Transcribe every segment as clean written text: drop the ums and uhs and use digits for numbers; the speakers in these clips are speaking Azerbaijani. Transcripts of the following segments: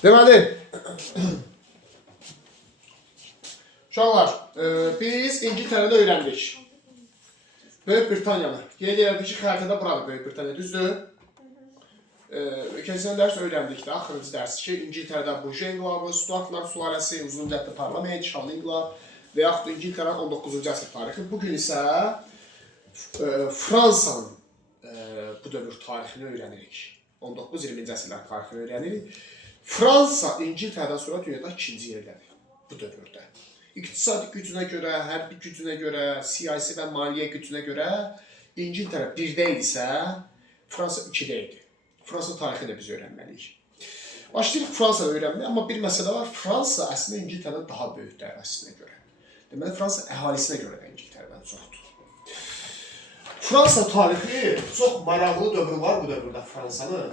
Deməli, uşaqlar, biz İngiltərədə öyrəndik. Böyük Britaniyanı. Qeyd edirdik ki, xəritədə buradır Böyük Britaniya, düzdür? Keçən dərs öyrəndik də, axırıncı dərs ki, İngiltərədə Burju inqilabı, Stuartlar sülaləsi, uzun müddətli parlament, şanlı inqilab və yaxud İngiltərənin 19-cu əsr tarixi. Bugün isə Fransanın bu dövr tarixini öyrənirik. 19-20-ci əsrlər tarixini öyrənirik. Fransa İngiltərədən sonra dünyada ikinci yerdədir bu dövrdə. İqtisadi gücünə görə, hərbi gücünə görə, siyasi və maliyyə gücünə görə İngiltərə 1-də idisə, Fransa 2-də idi. Fransa tarixini biz öyrənməliyik. Başlayırıq Fransanı öyrənməyə, amma bir məsələ var. Fransa əslində İngiltərədən daha böyükdür ərazisinə görə. Deməli, Fransa əhalisinə görə də İngiltərədən çoxdur. Fransa tarixi çox maraqlı dövrü var bu dövrdə Fransanın.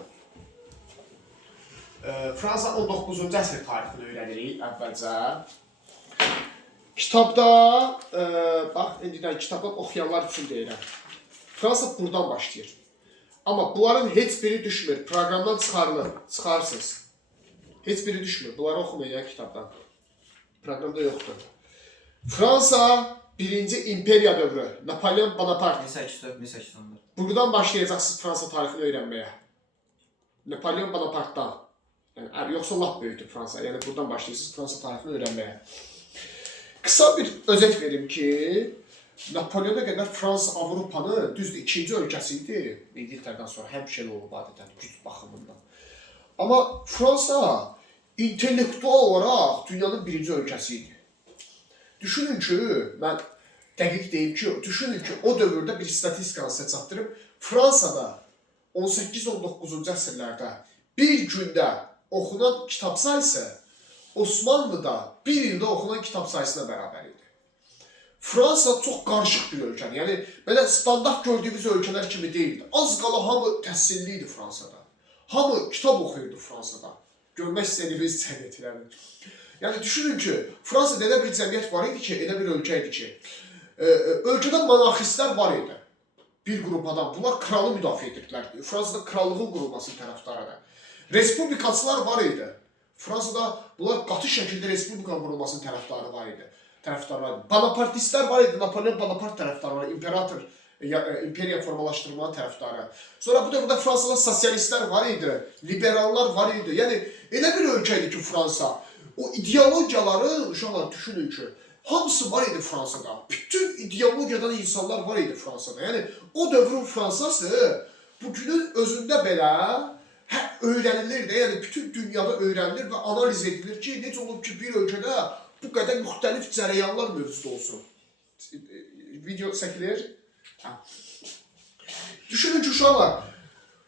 Fransa 19-cu əsr tarixini öyrənirik əvvəlcə. Kitabda, bax, indidən kitabdan oxuyanlar üçün deyirəm. Fransa buradan başlayır. Amma bunların heç biri düşmür, proqramdan çıxarılır, çıxarsınız. Heç biri düşmür, bunları oxumayın kitabdan. Proqramda yoxdur. Fransa birinci imperiya dövrü, Napoleon Bonaparte. 1804-1814. Buradan başlayacaqsınız Fransa tarixini öyrənməyə. Napoleon Bonaparte'dan. Yəni, yoxsa lap böyükdür Fransa. Yəni, buradan başlayırsınız Fransa tarixini öyrənməyə. Qısa bir özet verim ki, Napoleona qədər Fransa Avropanın düzdür ikinci ölkəsi idi. İngiltərədən sonra həmişə olub adətən güc baxımından. Amma Fransa intellektual olaraq dünyanın birinci ölkəsi idi. Düşünün ki, mən dəqiq deyim ki, düşünün ki, o dövrdə bir statistikanı sizə çatdırım. Fransada 18-19-cu əsrlərdə bir gündə oxunan kitab sayısı Osmanlıda bir ildə oxunan kitab sayısına bərabər idi. Fransa çox qarışıq bir ölkədir. Yəni, belə standart gördüyümüz ölkələr kimi deyildi. Az qala hamı təhsilli idi Fransada. Hamı kitab oxuyurdu Fransada. Görmək istədiyimiz cəmiyyətləri. Yəni, düşünün ki, Fransada elə bir cəmiyyət var idi ki, elə bir ölkə idi ki, ölkədə monarxistlər var idi. Bir qrup adam. Bunlar kralı müdafiə edirdilər. Fransada krallığın qurulmasının tərəfdarıdır. Respublikaçılar var idi. Fransada bunlar qatı şəkildə respublikanın qurulmasının tərəfdarı var idi. Bonapartistlər var idi. Napoleon Bonaparte tərəfdarı var. İmperator, imperiya formalaşdırmanın tərəfdarı. Sonra bu dövrdə Fransada sosialistlər var idi. Liberallar var idi. Yəni, elə bir ölkə idi ki, Fransa. O ideologiyaları, uşaqlar düşünün ki, hamısı var idi Fransada. Bütün ideologiyadan insanlar var idi Fransada. Yəni, o dövrün Fransası bugünün özündə belə öyrənilir də, yəni bütün dünyada öyrənilir və analiz edilir ki, necə olub ki, bir ölkədə bu qədər müxtəlif cərəyanlar mövcud olsun. Video çəkilir. Düşünün ki, uşaqlar,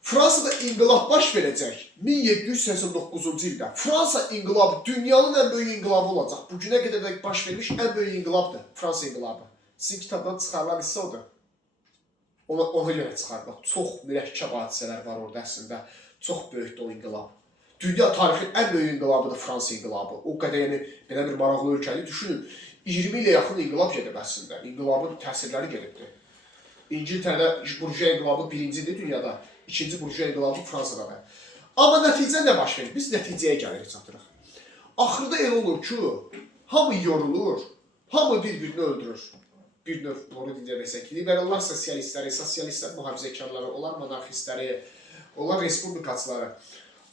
Fransada inqilab baş verəcək 1789-cu ildə. Fransa inqilabı dünyanın ən böyük inqilabı olacaq. Bugünə qədər də baş vermiş ən böyük inqilabdır Fransa inqilabı. Sizin kitabdan çıxarılan hissə odur. Ona görə çıxarılır. Çox mürəkkəb hadisələr var orada əslində. Çox böyükdür o inqilab. Dünya tarixi ən böyük inqilabıdır Fransa inqilabı. O qədər yəni belə bir maraqlı ölkədir. Düşünün, 20 ilə yaxın inqilab gedib əslində. İnqilabın təsirləri gedibdir. İngiltərədə Burjuya inqilabı birincidir dünyada. İkinci Burjuya inqilabı Fransadadır. Amma nəticə nə baş verir? Biz nəticəyə gəlirik, çatırıq. Axırda elə olur ki, hamı yorulur, hamı bir-birini öldürür. Bir növ, doğru dilə desək, liberallar sosialistləri, sosialistlər mühafizəkarları, onlar monarxistləri, onlar respublikaçıları.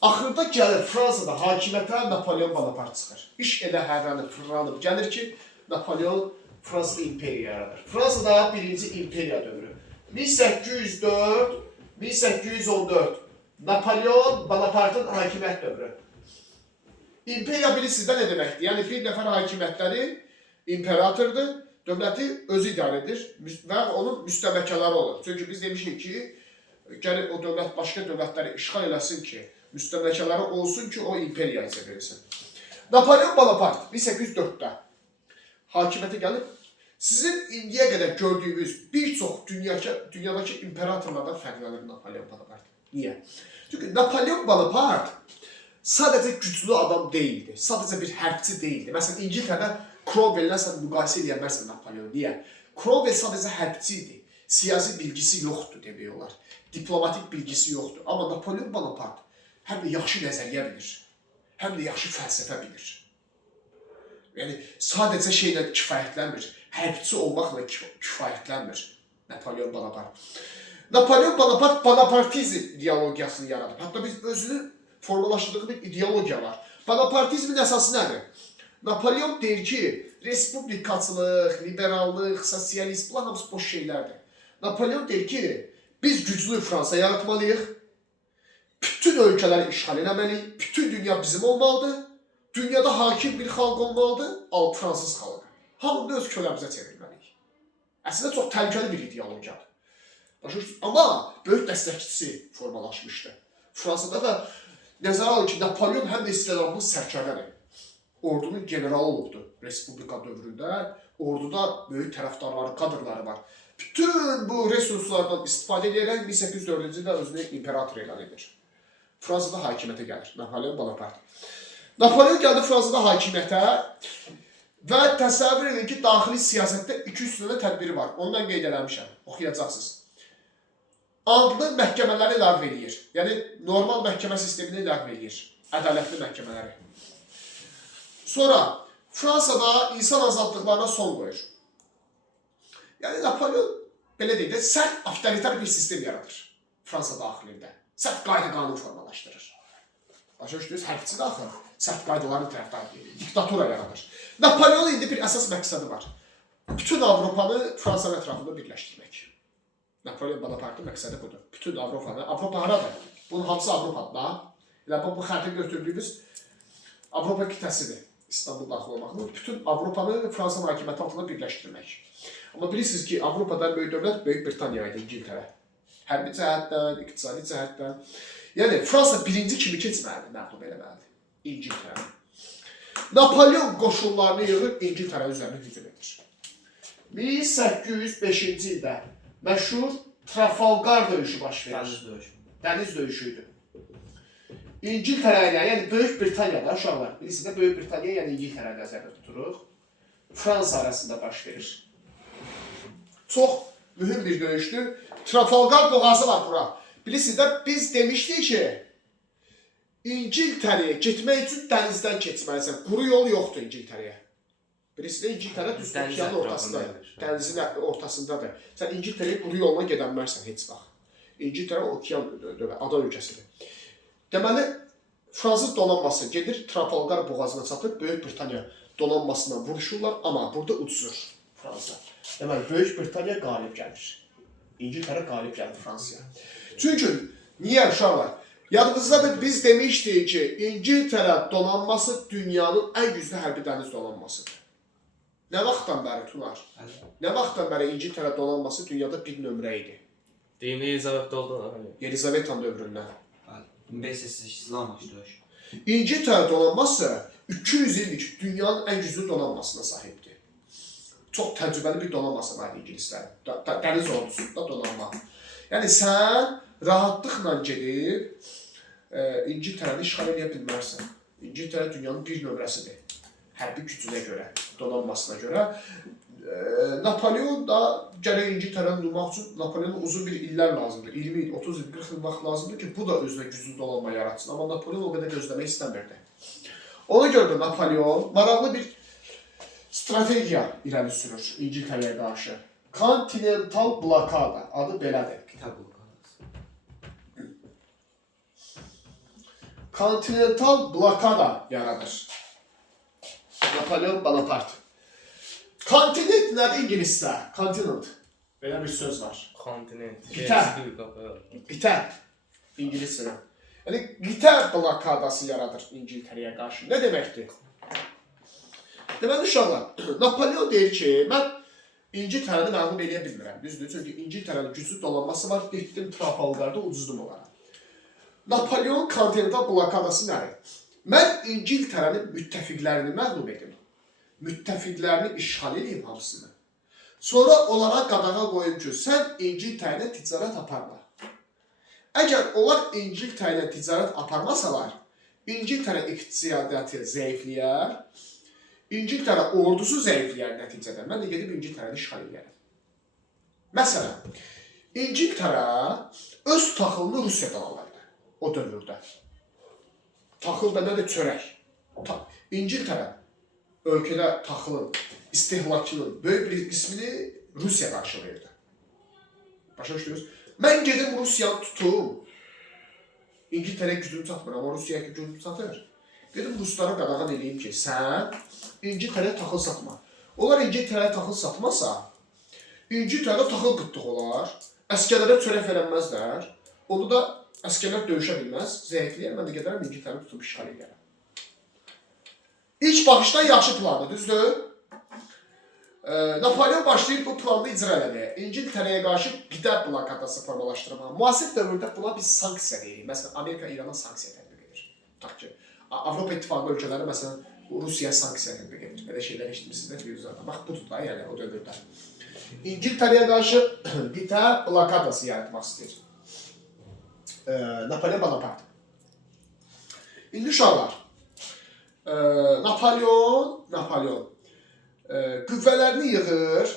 Axırda gəlir Fransada hakimiyyətə Napoleon Bonaparte çıxır. İş elə hərranıb, fırlanıb gəlir ki, Napoleon Fransada imperiya yaradır. Fransada birinci imperiya dövrü. 1804-1814 Napoleon Bonaparte'ın hakimiyyət dövrü. İmperiya bilirsiniz də nə deməkdir? Yəni bir nəfər hakimiyyətləri imperatordur, dövləti özü idarə edir və onun müstəmləkələri olur. Çünki biz demişik ki, gəlir o dövlət başqa dövlətləri işğal eləsin ki, müstəmləkələri olsun ki, o imperiya izə verilsin. Napoleon Bonaparte 1804-də hakimiyyətə gəlib, sizin indiyə qədər gördüyünüz bir çox dünyadakı imperatorlardan fərqlənir Napoleon Bonaparte. Niyə? Çünki Napoleon Bonaparte sadəcə güclü adam deyildi, sadəcə bir hərbçi deyildi. Məsələn, İngiltərədə Cromwell-lə sən müqayisə edə bilmərsən Napoleon. Niyə? Cromwell sadəcə hərbçi idi. Siyasi bilgisi yoxdur demək olar. Diplomatik bilgisi yoxdur. Amma Napoleon Bonaparte həm də yaxşı nəzəriyyə bilir. həm də yaxşı fəlsəfə bilir. Yəni sadəcə şeylə kifayətlənmir, hərbçi olmaqla kifayətlənmir Napoleon Bonaparte. Napoleon Bonaparte bonapartizm ideologiyasını yaradıb. Hətta biz özünü formalaşdırdığı bir ideologiya var. Bonapartizmin əsası nədir? Napoleon deyir ki, respublikaçılıq, liberallıq, sosialist, bunlar hamısı boş şeylərdir. Napoleon deyir ki, biz güclü Fransa yaratmalıyıq, bütün ölkələri işğal eləməliyik, bütün dünya bizim olmalıdır, dünyada hakim bir xalq olmalıdır, fransız xalqı. Hamını öz köləmizə çevirməliyik. Əslində çox təhlükəli bir ideologiyadır. Amma böyük dəstəkçisi formalaşmışdı. Fransada da nəzərə alın ki, Napoleon həm də istedadlı sərkərdədir. Ordunun generalı olubdu Respublika dövründə. Orduda böyük tərəfdarları, kadrları var. Bütün bu resurslardan istifadə edərək 1804-cü ildə özünü imperator elan edir. Fransada hakimiyyətə gəlir Napoleon Bonaparte. Napoleon gəldi Fransada hakimiyyətə və təsəvvür edin ki, daxili siyasətdə 200 dənə tədbiri var. Onu mən qeyd eləmişəm, oxuyacaqsınız. Adlı məhkəmələri ləğv edir. Yəni, normal məhkəmə sistemini ləğv edir. Ədalətli məhkəmələri. Sonra Fransada insan azadlıqlarına son qoyur. Yəni, Napoleon, belə deyək də, sərt, avtoritar bir sistem yaradır Fransa daxilində. Sərt qayda qanun formalaşdırır. Başa düşdünüz, hərbçi daxil, sərt qaydaların tərəfdarı deyil, diktatura yaradır. Napoleonun indi bir əsas məqsədi var. Bütün Avropanı Fransanın ətrafında birləşdirmək. Napoleon Bonaparte'ın məqsədi budur. Bütün Avropanı, Avropa haradır? Bunun hamısı Avropada. Elə bu xərtə götürdüyümüz Avropa qitəsidir. İstanbul daxil olmaqla. Bütün Avropanı Fransa hakimiyyəti altında birləşdirmək. Amma bilirsiniz ki, Avropada böyük dövlət Böyük Britaniya idi, İngiltərə. Hərbi cəhətdən, iqtisadi cəhətdən. Yəni, Fransa birinci kimi keçməlidir, məğlub eləməlidir. İngiltərə. Napoleon qoşunlarını yığır, İngiltərə üzərinə hücum edir. 1805-ci ildə məşhur Trafalgar döyüşü baş verir. Dəniz döyüşüydü. İngiltərə ilə, yəni Böyük Britaniyada uşaqlar, bilirsiniz də Böyük Britaniya, yəni İngiltərə nəzərdə tuturuq. Fransa arasında baş verir. Çox mühüm bir döyüşdür. Trafalgar boğazı var bura. Bilirsiniz də biz demişdik ki, İngiltərəyə getmək üçün dənizdən keçməlisən. Quru yol yoxdur İngiltərəyə. Bilirsiniz də İngiltərə düz okeanın ortasındadır. Dənizin ortasındadır. Sən İngiltərəyə quru yolla gedə bilmərsən heç vaxt. İngiltərə okean ada ölkəsidir. Deməli, Fransız donanması gedir, Trafalgar boğazına çatır, Böyük Britaniya donanmasına vuruşurlar, amma burada uçur Fransa. Deməli, Böyük Britaniya qalib gəlir. İngiltərə qalib gəlir Fransaya. Çünki, niyə uşaqlar? Yadınızdadır, biz demişdik ki, İngiltərə donanması dünyanın ən güclü hərbi dəniz donanmasıdır. Nə vaxtdan bəri Tunar? Nə vaxtdan bəri İngiltərə donanması dünyada bir nömrə idi? Deyim, Elizabet'də oldu. Yelizavetan dövründən. 1508 döyüş. İngiltərə donanması 200 illik dünyanın ən güclü donanmasına sahibdir. Çox təcrübəli bir donanması var İngilislərin. Dəniz ordusunda donanma. Yəni sən rahatlıqla gedib İngiltərəni işğal edə bilmərsən. İngiltərə dünyanın bir nömrəsidir. Hərbi gücünə görə, donanmasına görə. Napoleon da gərək İngiltərəni durmaq üçün Napoleon'a uzun bir illər lazımdır. 20 il, 30 il, 40 il vaxt lazımdır ki, bu da özünə güclü donanma yaratsın. Amma Napoleon o qədər gözləmək istəmirdi. Ona görə də Napoleon maraqlı bir strategiya irəli sürür İngiltərəyə qarşı. Continental Blokada adı belədir. Kitab blokadası. Continental Blokada yaradır Napoleon Bonaparte. Kontinent nədir ingiliscə? Kontinent. Belə bir söz var. Kontinent. Qitə. İngiliscə. Yəni, qitə blokadası yaradır İngiltərəyə qarşı. Nə deməkdir? Deməli, uşaqlar, Napoleon deyir ki, mən İngiltərəni məğlub edə bilmirəm. Düzdür, çünki İngiltərənin güclü donanması var, getdim Trafalgarda ucuzdum onlara. Napoleon kontinental blokadası nədir? Mən İngiltərənin müttəfiqlərini məğlub edim. Müttəfiqlərini işğal edeyim hamısını. Sonra onlara qadağa qoyum ki, sən İngiltərə ticarət aparma. Əgər onlar İngiltərə ticarət aparmasalar, İngiltərə iqtisadiyyatı zəifləyər, İngiltərə ordusu zəifləyər nəticədə. Mən də gedib İngiltərəni işğal edərəm. Məsələn, İngiltərə öz taxılını Rusiyadan alırdı o dövrdə. taxıl da nədir? Çörək. İngiltərə ölkədə taxılın istehlakının böyük bir qismini Rusiya qarşılayırdı. Başa düşdünüz? Mən gedim Rusiyanı tutum. İngiltərəyə gücüm çatmır, amma Rusiyaya gücüm çatır. Dedim Ruslara qadağan edeyim ki, sən İngiltərəyə taxıl satma. Onlar İngiltərəyə taxıl satmasa, İngiltərədə taxıl qıtlıq olar, əskərlərə çörək verənməzlər, onu da əskərlər döyüşə bilməz, zəifləyər, mən də gedərəm İngiltərəni tutub işğal edərəm. İlk baxışdan yaxşı plandır, düzdür? Napolyon başlayır bu planı icra eləməyə. İngiltərəyə qarşı qida blokadası formalaşdırmağa. Müasir dövrdə buna biz sanksiya deyirik. Məsələn, Amerika İrana sanksiya tətbiq edir. Tutaq ki, Avropa İttifaqı ölkələri məsələn Rusiyaya sanksiya tətbiq edir. Belə şeylər eşitmişsiniz də videolarda. Bax budur da, yəni o dövrdə. İngiltərəyə qarşı qida blokadası yaratmaq istəyir. Napolyon Bonaparte. İndi uşaqlar, Napolyon qüvvələrini yığır.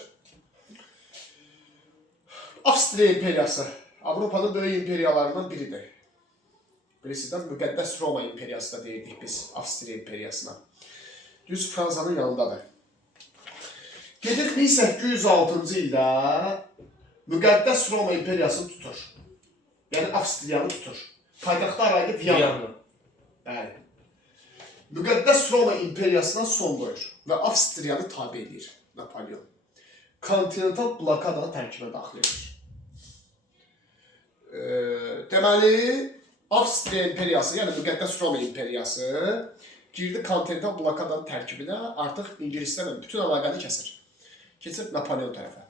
Avstriya imperiyası Avropanın böyük imperiyalarından biridir. Bilirsiniz də, müqəddəs Roma imperiyası da deyirdik biz Avstriya imperiyasına. Düz Fransanın yanındadır. Gedir 1806-cı ildə müqəddəs Roma imperiyasını tutur. Yəni Avstriyanı tutur. Paytaxtı araydı Viyana. Bəli. Müqəddəs Roma imperiyasına son qoyur və Avstriyanı tabe edir Napolyon. Kontinental blokadanı tərkibə daxil edir. Deməli, Avstriya imperiyası, yəni müqəddəs Roma imperiyası girdi kontinental blokadanın tərkibinə, artıq ingilislərlə bütün əlaqəni kəsir. Keçir Napolyon tərəfə.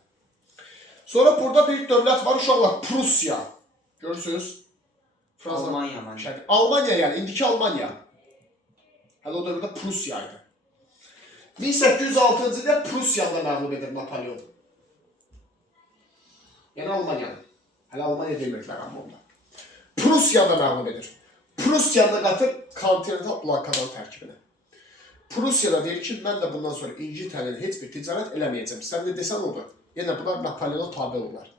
Sonra burada bir dövlət var, uşaqlar, Prusiya. Görürsünüz? Almanya mən. Almanya yəni, indiki Almanya. Hələ o dövrdə Prusiya idi. 1806-cı ildə Prusiyanı da məğlub edir Napolyon. Yəni Almaniyanı. Hələ Almanya demirlər amma onlar. Prusiyanı da məğlub edir. Prusiyanı da qatır kontinental blokadanın tərkibinə. Prusiya da deyir ki, mən də bundan sonra İngiltərənin heç bir ticarət eləməyəcəm. Sən də desən odur. Yəni bunlar Napolyona tabe olurlar.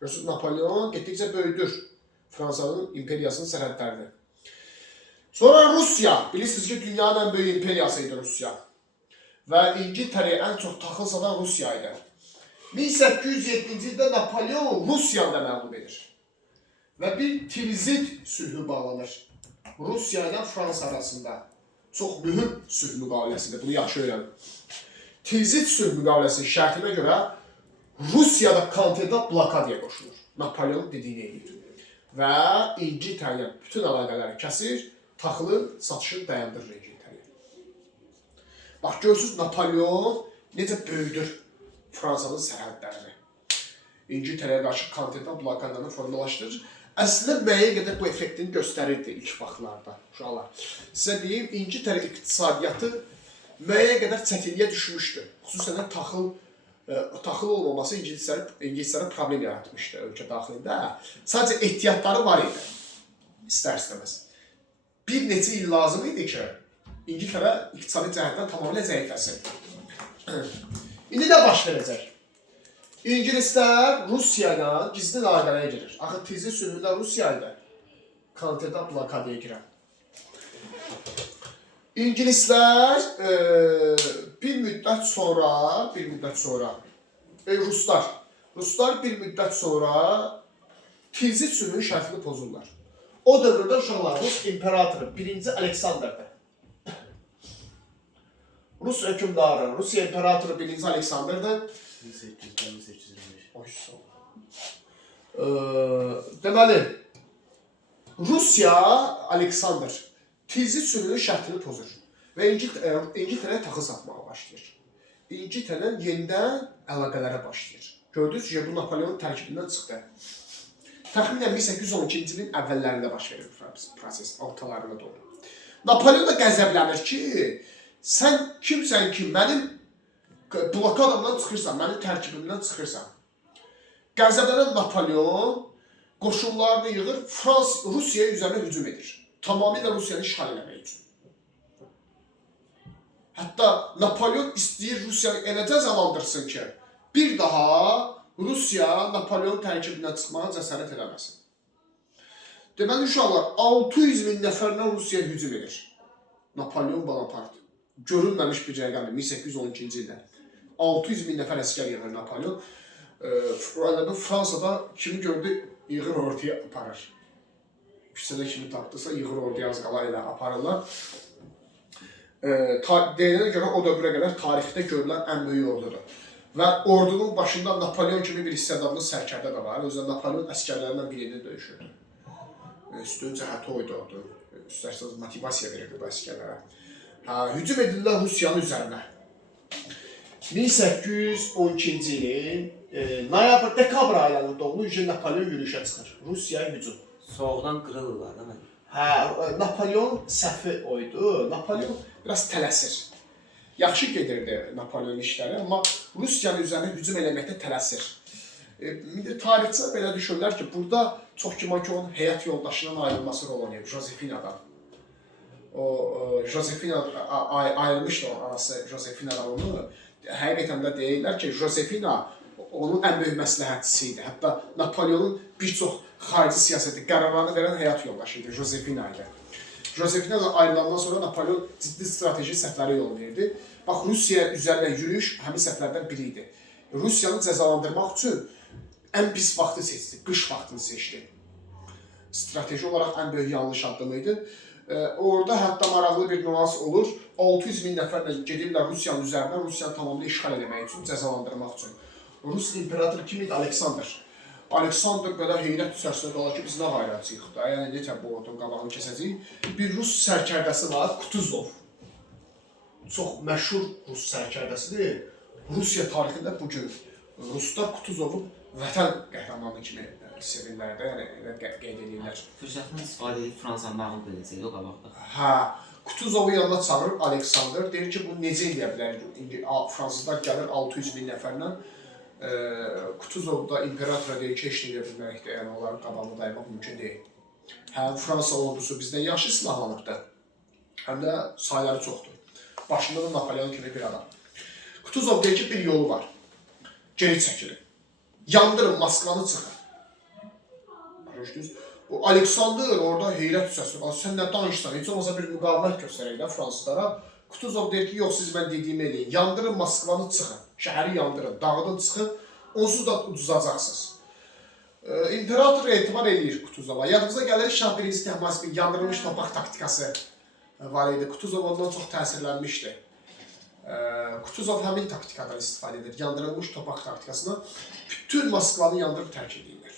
Görürsünüz, Napolyon getdikcə böyüdür Fransanın imperiyasının sərhədlərini. Sonra Rusiya, bilirsiniz ki, dünyanın ən böyük imperiyası idi Rusiya. Və İngiltərəyə ən çox taxıl satan Rusiya idi. 1807-ci ildə Napolyon Rusiyanı da məğlub edir. Və bir Tilsit sülhü bağlanır. Rusiya ilə Fransa arasında. Çox mühüm sülh müqaviləsidir, bunu yaxşı öyrənin. Tilsit sülh müqaviləsinin şərtinə görə Rusiyada kontinental blokadaya qoşulur. Napolyonun dediyini edir. Və İngiltərəyə bütün əlaqələri kəsir, taxılın satışını dayandırır İngiltərəyə. Bax, görürsünüz, Napolyon necə böyüdür Fransanın sərhədlərini. İngiltərəyə qarşı kontinental blokadanı formalaşdırır. Əslində müəyyən qədər bu effektini göstərirdi ilk vaxtlarda. Uşaqlar, sizə deyim, İngiltərə iqtisadiyyatı müəyyən qədər çətinliyə düşmüşdü. Xüsusən də taxıl olmaması İngiltərə problem yaratmışdı ölkə daxilində. Sadəcə ehtiyatları var idi, istər-istəməz. Bir neçə il lazım idi ki, İngiltərə iqtisadi cəhətdən tamamilə zəifləsin. İndi də baş verəcək. İngilislər Rusiya ilə gizli əlaqələrə girir. Axı Tilsit sülhündə Rusiya idi. Kontinental blokadaya girən. İngilislər bir müddət sonra Ruslar bir müddət sonra Tilsit sülhünün şərtini pozurlar. O dövrdə uşaqlar Rus imperatoru 1-ci Aleksandrdır. Rus hökümdarı, Rusiya imperatoru 1-ci Aleksandrdır. 1825. Oy, sağ ol. Deməli, Rusiya Aleksandr Tilsit sülhünün şərtini pozur və İngiltərəyə taxıl satmağa başlayır. İngiltərədən yenidən əlaqələrə başlayır. Gördünüz ki, bu Napolyonun tərkibindən çıxdı. Təxminən 1812-ci ilin əvvəllərində baş verir bu proses, ortalarına doğru. Napolyon da qəzəblənir ki, sən kimsən ki, mənim blokadamdan çıxırsan, mənim tərkibimdən çıxırsan. Qəzəblənən Napolyon qoşunlarını yığır, Rusiya üzərinə hücum edir. Tamamilə Rusiyanı işğal eləmək üçün. Hətta Napolyon istəyir Rusiyanı elə cəzalandırsın ki, bir daha Rusiya Napolyon tərkibindən çıxmağa cəsarət eləməsin. Deməli uşaqlar 600 min nəfərlə Rusiyaya hücum edir. Napolyon Bonaparte. Görünməmiş bir rəqəm 1812-ci ildə. 600 min nəfər əsgər yığır Napolyon. Fransada kimi gördü, yığır ortaya aparır. Küçədə kimi tapdısa, yığır ortaya az qala ilə aparırlar. Deyilənə görə o dövrə qədər tarixdə görülən ən böyük ordudur. Və ordunun başında Napolyon kimi bir istedadlı sərkərdə də var. Özü Napolyon əsgərlərindən birini döyüşürdü. Üstün cəhəti oydu ordu. Üstərsiniz motivasiya verirdi bu əsgərlərə. Hücum edirlər Rusiyanın üzərinə. 1812-ci ilin dekabr aylarında doğulu Napolyon yürüyüşə çıxır. Rusiyaya hücum. Soğuqdan qırılırlar, değil mi? Napolyon səhvi oydu. Napolyon biraz tələsir. Yaxşı gedirdi Napolyon işləri, amma Rusiyanın üzərinə hücum eləməkdə tələsir. Tarixçilər belə düşünürlər ki, burada çox güman ki, onun həyat yoldaşından ayrılması rol oynayıb, Josefinadan. Josefina ayrılmışdı onun anası Josefinadan onu. Həqiqətən də deyirlər ki, Josefina onun ən böyük məsləhətçisi idi. Hətta Napolyonun bir çox xarici siyasəti qərarlarını verən həyat yoldaşı idi, Josefina idi. Josefina da ayrılandan sonra Napolyon ciddi strateji səhvləri yol verdi. Bax, Rusiya üzərinə yürüyüş həmin səhvlərdən biri idi. Rusiyanı cəzalandırmaq üçün ən pis vaxtı seçdi, qış vaxtını seçdi. Strateji olaraq ən böyük yanlış addımı idi. Orada hətta maraqlı bir nüans olur. 600 min nəfərlə gedirlər Rusiyanın üzərinə, Rusiyanı tamamilə işğal etmək üçün, cəzalandırmaq üçün. Rus imperatoru kim idi? Aleksandr. Aleksandr belə heyrət içərisində qalır ki, biz nə qayracağıq da, yəni necə bu ordunun qabağını kəsəcəyik. Bir Rus sərkərdəsi var, Kutuzov. Çox məşhur Rus sərkərdəsidir. Rusiya tarixində bugün Ruslar Kutuzovun vətən qəhrəmanı kimi sevirlər də, yəni qeyd edirlər. Fürsətdən istifadə edib Fransanı məğlub edəcək o qabaqda. Kutuzovu yanına çağırır Aleksandr, deyir ki, bu necə edə bilər? İndi fransızlar gəlir 600 min nəfərlə. Kutuzov da imperatora deyir ki, heç nə edə bilməkdə, yəni onların qabağını daymaq mümkün deyil. Həm Fransa ordusu bizdən yaxşı silahlanıbdır, həm də sayları çoxdur. Başında da Napolyon kimi bir adam. Kutuzov deyir ki, bir yolu var. Geri çəkilir. Yandırın, Moskvanı çıxın. Bu Aleksandr orada heyrət içərisində qalır. Sən nə danışsan, heç olmasa bir müqavimət göstərək də fransızlara. Kutuzov deyir ki, yox, siz mən dediyimi eləyin. Yandırın, Moskvanı çıxın. Şəhəri yandırın, dağıdın, çıxın. Onsuz da uduzacaqsınız. İmperator etibar edir Kutuzova. Yadınıza gəlir Şah 1. Təhmasibin yandırılmış torpaq taktikası var idi. Kutuzov ondan çox təsirlənmişdi. Kutuzov həmin taktikadan istifadə edir. Yandırılmış torpaq taktikasına bütün Moskvanı yandırıb tərk edirlər.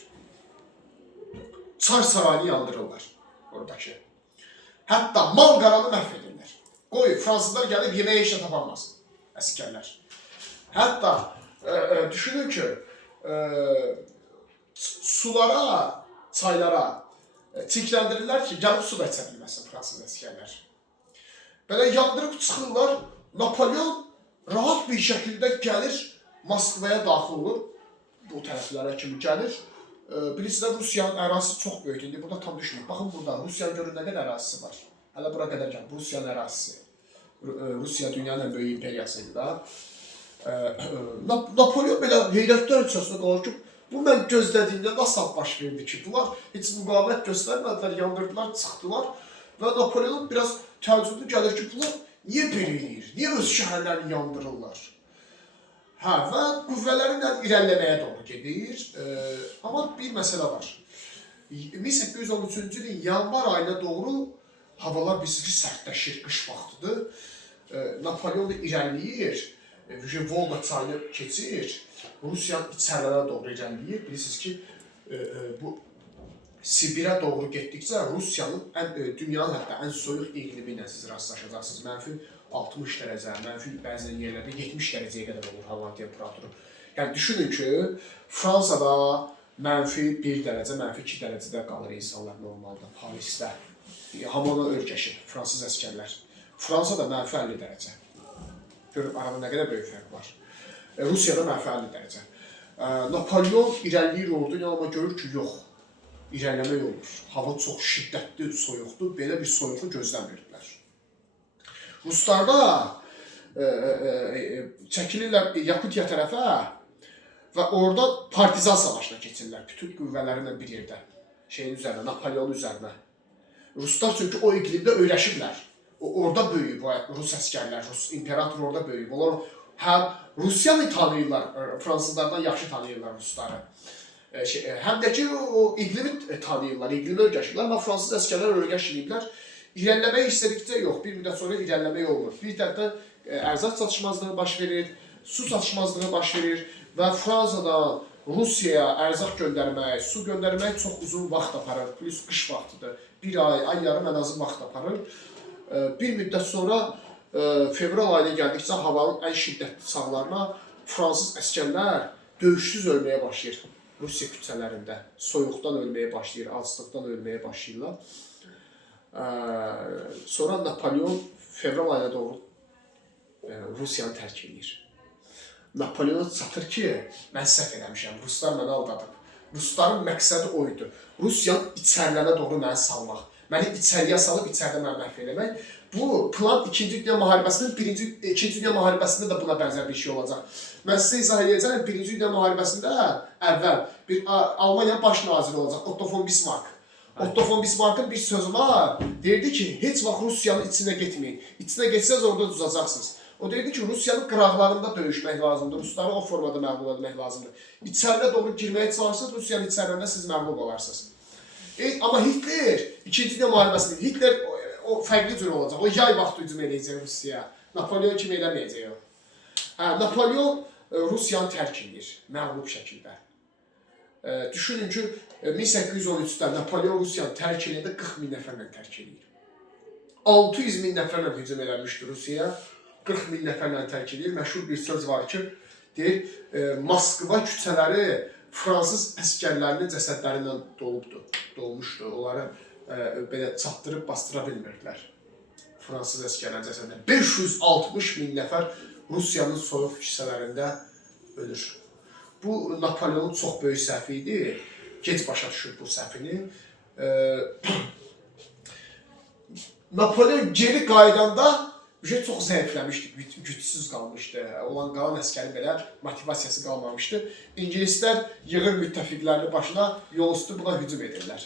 Çar sarayını yandırırlar oradakı. Hətta mal-qaranı məhv edirlər. Qoy, fransızlar gəlib yeməyə işlə tapanmasın, əskərlər. Hətta düşünün ki, sulara, çaylara çirkləndirirlər ki, gəlib su da içə bilməsin fransız əskərlər. Belə yandırıb çıxırlar, Napolyon rahat bir şəkildə gəlir, Moskvaya daxil olur, bu tərəflərə kimi gəlir. Bilirsiniz, Rusiyanın ərazisi çox böyükdür. İndi burada tam düşünün. Baxın burada, Rusiyanın görün nə qədər ərazisi var. Hələ bura qədər gəlir, Rusiyanın ərazisi. Rusiya dünyanın ən böyük imperiyasıydı da. Napolyon belə heyrətlər içərisində qalır ki, bu mən gözlədiyimdə nasıl baş verdi ki, bunlar heç müqavimət göstərmədilər, yandırdılar, çıxdılar. Və Napolyonun biraz təəccüblü gəlir ki, bunlar niyə belə eləyir? Niyə öz şəhərlərini yandırırlar? Və qüvvələrlə irəliləməyə doğru gedir. Amma bir məsələ var. 1813-cü ilin yanvar ayına doğru havalar bilirsiniz ki, sərtləşir, qış vaxtıdır. Napolyon da irəliləyir, Volga çayını keçir, Rusiyanın içərilərə doğru irəliləyir. Bilirsiniz ki, bu Sibirə doğru getdikcə Rusiyanın dünyanın hətta ən soyuq iqlimi ilə siz rastlaşacaqsınız. Mənfi 60 dərəcə, mənfi bəzən yerlərdə 70 dərəcəyə qədər olur hava temperaturu. Yəni düşünün ki, Fransada mənfi 1 dərəcə, mənfi 2 dərəcədə qalır insanlar normalda, Parisdə. Hamana örgəşir, fransız əskərlər. Fransada mənfi 50 dərəcə. Görün, arada nə qədər böyük fərq var. Rusiyada mənfi 50 dərəcə. Napolyon irəliləyir ordu, amma görür ki, yox, irəliləmək olur. Hava çox şiddətli, soyuqdur, belə bir soyuqlu gözləmirdilər. Ruslarda çəkilirlər Yakutiya tərəfə və orada partizan savaşına keçirlər, bütün qüvvələrlə bir yerdə. şeyin üzərinə, Napoleonun üzərinə. Ruslar çünki o iqlimdə öyrəşiblər. Orada böyüyüb o Rus əsgərlər, Rus imperator orada böyüyüb. Onlar həm Rusiyanı tanıyırlar, fransızlardan yaxşı tanıyırlar Rusları. Həm də ki o iqlimi tanıyırlar, iqlimi öyrəşiblər, amma fransız əsgərlər öyrəşiblər. İrəliləmək istədikcə yox, bir müddət sonra irəliləmək olmur. Bir tərəfdən ərzaq çatışmazlığı baş verir, su çatışmazlığı baş verir və Fransadan Rusiyaya ərzaq göndərmək, su göndərmək çox uzun vaxt aparır, plus qış vaxtıdır. Bir ay yarım ən azı vaxt aparır. Bir müddət sonra fevral ayına gəldikcə havanın ən şiddətli çağlarına fransız əsgərlər döyüşsüz ölməyə başlayır. Rusiya küçələrində soyuqdan ölməyə başlayır, aclıqdan ölməyə başlayırlar. Sonra Napoleon fevral ayına doğru Rusiyanı tərk edir. Napoleon çatır ki, mən səhv eləmişəm, Ruslar məni aldadıb. Rusların məqsədi oydu. Rusiyanın içərilərinə doğru məni salmaq. Məni içəriyə salıb içəridə məni məhv eləmək. Bu plan 2-ci Dünya müharibəsinin 2-ci Dünya müharibəsində də buna bənzər bir şey olacaq. Mən sizə izah edəcəm, 1-ci Dünya müharibəsində əvvəl bir Almaniyanın baş naziri olacaq, Otto von Bismarck. Otto von Bismarck'ın bir sözü var. Deyirdi ki, heç vaxt Rusiyanın içinə getməyin. İçinə getsəz orada düzəcəksiniz. O deyirdi ki, Rusiyanın qıraqlarında döyüşmək lazımdır. Rusları o formada məğlub etmək lazımdır. İçəridə doğru girməyə çalışırsınız, Rusiyanın içərilərində siz məğlub olarsınız. Amma Hitler, 2-ci Dünya müharibəsində Hitler o fərqli cür olacaq. O yay vaxtı hücum edəcək Rusiyaya. Napoleon kimi eləməyəcək o. Napoleon Rusiyanı tərk edir məğlub şəkildə. Düşünün ki, 1813-də Napoleon Rusiyanı tərk edəndə 40 min nəfərlə tərk edir. 600 min nəfərlə hücum eləmişdi Rusiyaya. 40 min nəfərlə tərk edir. Məşhur bir söz var ki, deyir, Moskva küçələri fransız əsgərlərinin cəsədlərindən dolmuşdu. Onları belə çatdırıb bastıra bilmirdilər. Fransız əsgərlərin cəsədləri. 560 min nəfər Rusiyanın soyuq küçələrində ölür. Bu, Napoleonun çox böyük səhvi idi. Gec başa düşür bu səhvini. Napoleon geri qaydanda çox zəifləmişdi, gücsüz qalmışdı. Olan qalan əsgərin belə motivasiyası qalmamışdı. İngilislər yığır müttəfiqlərini başına, yol üstü buna hücum edirlər.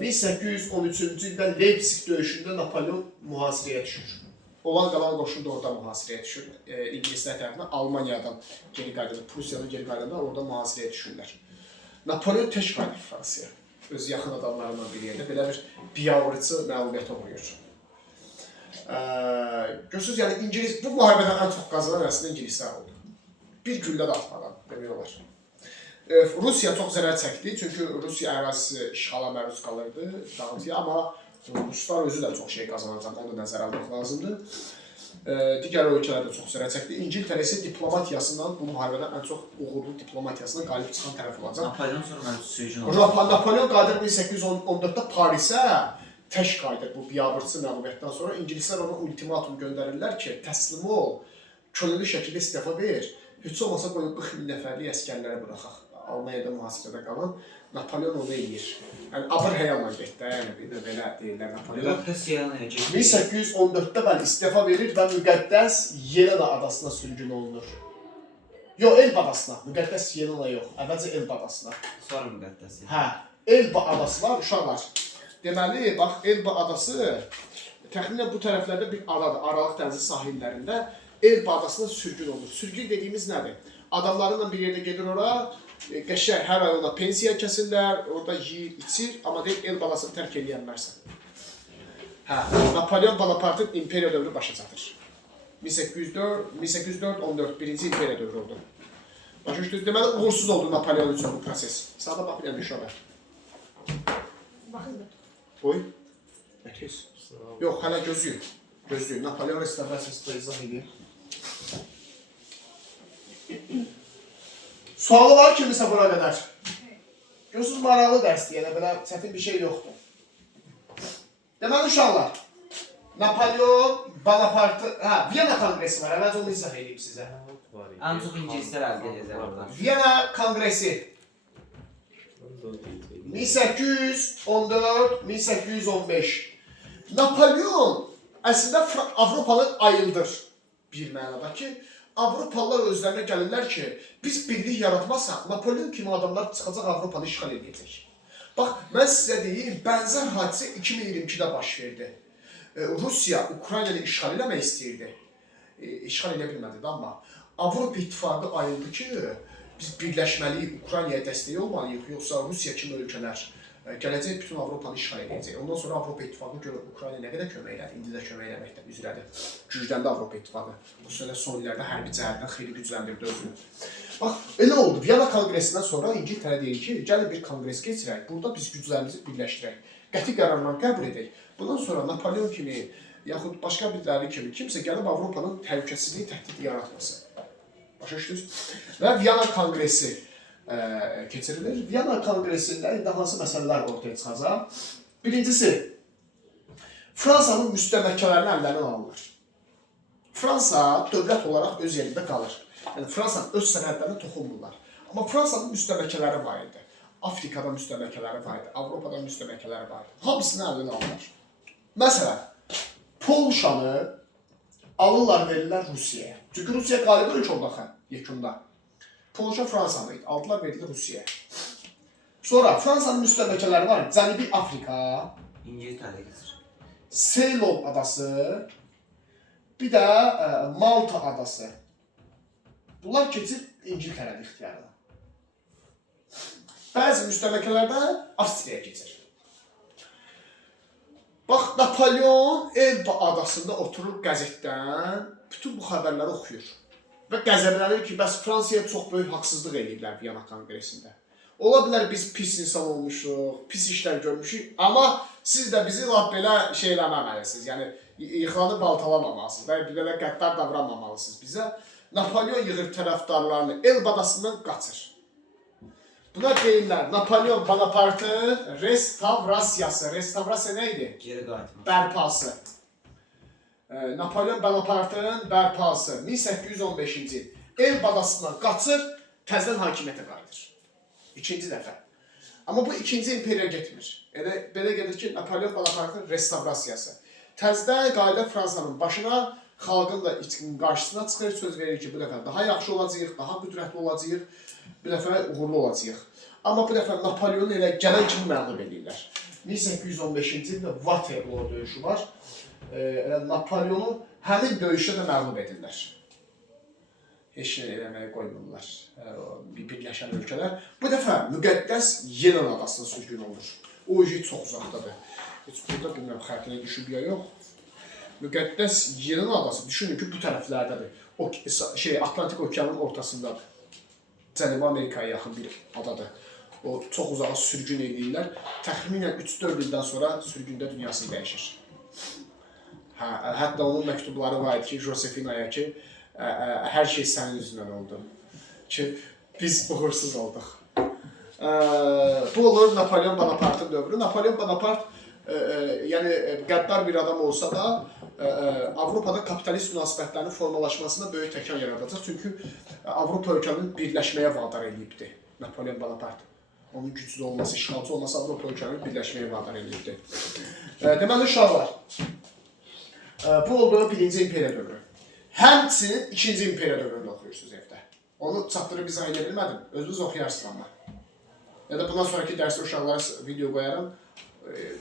1813-cü ildə Leipzig döyüşündə Napoleon mühasirəyə düşür. Olan qalan qoşun da orada mühasirəyə düşür. İngilislər tərəfindən Almaniyadan geri qaydanda, Prusiyadan geri qaydanda orada mühasirəyə düşürlər. Napoleon tək qayıdır Fransaya. Öz yaxın adamlarından bir yerdə belə bir biabırçı məlumiyyətə uğrayır. Görürsünüz, yəni İngiliz, bu müharibədən ən çox qazanan əslində İngilislər oldu. Bir güllə də atmadan demək olar. Rusiya çox zərər çəkdi, çünki Rusiya ərazisi işğala məruz qalırdı, dağıntıya, amma Ruslar özü də çox şey qazanacaq, onu da nəzərə almaq lazımdır. Digər ölkələr də çox zərər çəkdi. İngiltərə isə diplomatiyasından, bu müharibədən ən çox uğurlu diplomatiyasından qalib çıxan tərəf olacaq. Napoleon sonra sürgün olacaq. Napoleon qadir 1814-də Parisə tək qayıdır bu biabırçı məlumiyyətdən sonra. İngilislər ona ultimatum göndərirlər ki, təslim ol, könüllü şəkildə istifa ver. Heç olmasa qoyun 40 min nəfərlik əsgərləri buraxaq. Almaniyada mühasirədə qalan Napoleon onu eləyir. Yəni, abır həyanla getdi, yəni belə deyirlər Napoleon. 1814-də bəli istifa verir və müqəddəs Yelena adasına sürgün olunur. Yox, Elba adasına. Müqəddəs Yelena yox, əvvəlcə Elba adasına. Sonra müqəddəs. Hə, Elba adası var, uşaqlar. Deməli, bax, Elba adası təxminən bu tərəflərdə bir adadır, Aralıq dənizi sahillərində Elba adasına sürgün olur. Sürgün dediyimiz nədir? Adamlarınla bir yerdə gedir ora, qəşəng hər ay ona pensiya kəsirlər, orada yeyir, içir, amma deyil, Elba adasını tərk edənlərsən. Hə, Napoleon Bonaparte'ın imperiya dövrü başa çatır. 1804-14 birinci imperiya dövrü oldu. Başa düşdünüz, deməli, uğursuz oldu Napoleon üçün bu proses. Sağda bax, bir uşağa. Baxın. Oy, nə kes? Yox, hələ gözlüyün. Gözlüyün. Napoleon restavrasiyasında izah edir. Sualı var kimisə bura qədər? Görürsünüz, maraqlı dərsdir, yəni belə çətin bir şey yoxdur. Deməli, uşaqlar, Napoleon Bonaparte, Viyana kongresi var, əvvəlcə onu izah edeyim sizə. Ən çox ingilislər əldə edəcək orada. Viyana kongresi 1814-1815. Napoleon əslində Avropanı ayıldır bir mənada ki, Avropalılar özlərinə gəlirlər ki, biz birlik yaratmazsaq, Napoleon kimi adamlar çıxacaq Avropanı işğal edəcək. Bax, mən sizə deyim, bənzər hadisə 2022-də baş verdi. Rusiya Ukraynanı işğal eləmək istəyirdi. İşğal edə bilmədi də, amma Avropa İttifaqı ayıldı ki, biz birləşməliyik, Ukraynaya dəstək olmalıyıq, yoxsa Rusiya kimi ölkələr gələcək bütün Avropanı işğal edəcək. Ondan sonra Avropa İttifaqı görür Ukraynaya nə qədər kömək elədi, indi də kömək eləməkdə üzrədir. Gücləndi Avropa İttifaqı. Bu sırada son illərdə hərbi cəhətdən xeyli gücləndirdi özünü. Bax, elə oldu. Viyana konqresindən sonra İngiltərə deyir ki, gəlin bir konqres keçirək, burada biz güclərimizi birləşdirək, qəti qərarlar qəbul edək. Bundan sonra Napolyon kimi, yaxud başqa biriləri kimi kimsə gəlib Avropanın təhlükəsizliyi təhdidi yaratması. Başa düşdünüz? Və Viyana konqresi keçirilir. Viyana konqresində indi hansı məsələlər ortaya çıxacaq? Birincisi, Fransanın müstəmləkələrini əllərindən alınır. Fransa dövlət olaraq öz yerində qalır. Yəni, Fransanın öz sərhədlərinə toxunmurlar. Amma Fransanın müstəmləkələri var idi. Afrikada müstəmləkələri var idi. Avropada müstəmləkələri var idi. Hamısını əllərindən alınır. Məsələn, Polşanı alırlar, verirlər Rusiyaya. Çünki Rusiya qalib ölkə oldu axı, yekunda. Polşa Fransanı idi, aldılar, verirlər Rusiyaya. Sonra Fransanın müstəmləkələri var, Cənubi Afrika, İngiltərə keçir. Ceylon adası, bir də Malta adası. Bunlar keçir İngiltərənin ixtiyarına. Bəzi müstəmləkələrdə Avstriyaya keçir. Bax, Napolyon Elba adasında oturur qəzetdən, bütün bu xəbərləri oxuyur. Və qəzəblənir ki, bəs Fransaya çox böyük haqsızlıq ediblər Viyana konqresində. Ola bilər biz pis insan olmuşuq, pis işlər görmüşük, amma siz də bizi lap belə şey eləməməlisiniz. Yəni, yıxılanı baltalamamalısınız və bir belə qəddar davranmamalısınız bizə. Napolyon yığır tərəfdarlarını Elba adasından qaçır. Buna deyirlər, Napolyon Bonapartın restavrasiyası. Restavrasiya nə idi? Geri qayıtma. Bərpası. Napolyon Bonapartın bərpası 1815-ci il. Elba adasından qaçır, təzədən hakimiyyətə qayıdır. İkinci dəfə. Amma bu ikinci imperiya getmir. Belə gedir ki, Napolyon Bonapartın restavrasiyası. Təzədən qayıdır Fransanın başına, xalqın da qarşısına çıxır, söz verir ki, bu dəfə daha yaxşı olacaq, daha qüdrətli olacaq, bu dəfə uğurlu olacaq. Amma bu dəfə Napolyonu elə gələn kimi məğlub edirlər. 1815-ci ildə Waterloo döyüşü var. Napolyonu həmin döyüşdə də məğlub edirlər. Heç nə eləməyə qoymurlar birləşən ölkələr. Bu dəfə müqəddəs Yenan adasına sürgün olur. O işi çox uzaqdadır. Heç burada bilmirəm, xərtinə düşüb ya yox. Müqəddəs Yenan adası, düşünün ki, bu tərəflərdədir. Atlantik okeanın ortasındadır. Cənubi Amerikaya yaxın bir adadır. O çox uzağa sürgün edirlər. Təxminən 3-4 ildən sonra sürgündə dünyasını dəyişir. Hətta onun məktubları var idi ki, Josefinaya ki, hər şey sənin üzündən oldu. Ki, biz uğursuz olduq. Bu olur Napolyon Bonapartın dövrü. Napolyon Bonapart yəni qəddar bir adam olsa da Avropada kapitalist münasibətlərinin formalaşmasına böyük təkan yaradacaq. Çünki Avropa ölkənin birləşməyə vadar edibdi Napolyon Bonapart. Onun güclü olması, işğalçı olması Avropa ölkənin birləşməyə vadar edibdi. Deməli, uşaqlar, bu olduğu birinci imperiya dövrü. Həmçinin ikinci imperiya dövrünü oxuyursunuz evdə. Onu çatdırıb izah edə bilmədim. Özünüz oxuyarsınız amma. Ya da bundan sonraki dərsdə uşaqlara video qoyaram,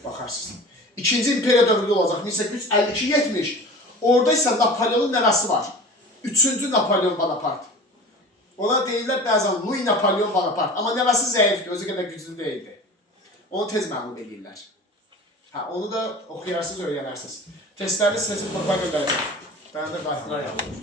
baxarsınız. İkinci imperiya dövrü olacaq, 1852-70. Orada isə Napolyonun nəvəsi var. Üçüncü Napolyon Bonapart. Ona deyirlər bəzən Louis Napolyon Bonapart. Amma nəvəsi zəifdir, özü qədər güclü deyildi. Onu tez məğlub edirlər. Onu da oxuyarsınız, öyrənərsiniz. Testlərini sizə torba göndərəcəm. Bənə də qayıtlar yapılır.